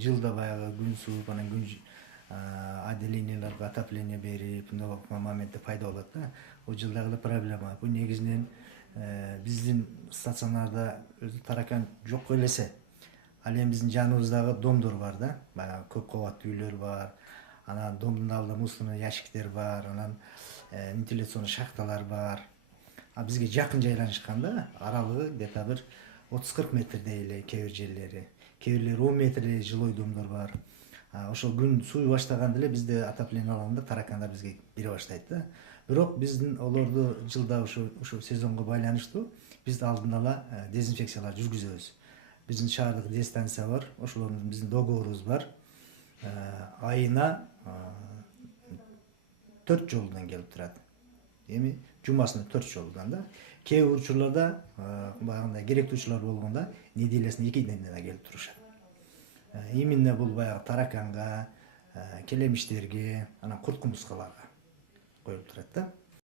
жылда баягы күн сууп анан күн отделенияларга отопление берип мындай моментте пайда болот да. Бул жылдагы эле проблема. Бул негизинен биздин стационарда өзү таракан жок элесе, ал эми биздин жаныбыздагы домдор бар да, баягы көп кабаттуу үйлөр бар, анан домдун алдында мусорный ящиктер бар, анан вентиляционный шахталар бар. А бизге жакын жайланышкан да, аралыгы где-то бир 30-40 метрдей эле кээ бир жерлери. Кээ бирлери 10 метрдей жилой домдор бар. Ошол күн сууй баштаганда эле бизде отопление алганда таракандар бизге кире баштайт да. Бирок биздин олорду жылда ушу сезонго байланыштуу биз алдын ала дезинфекциялар жүргүзөбүз. Биздин шаардык дистанция бар, ошолордун биздин договорубуз бар. Айына 4 жолудан келип турат. Эми жумасына 4 жолудан да. Кээ бир учурларда баягындай керектүү учурлар болгондо неделясына 2 да келип турушат. Именно бул баягы тараканга, келемиштерге, анан курт кумурскаларга коюлуп турат да.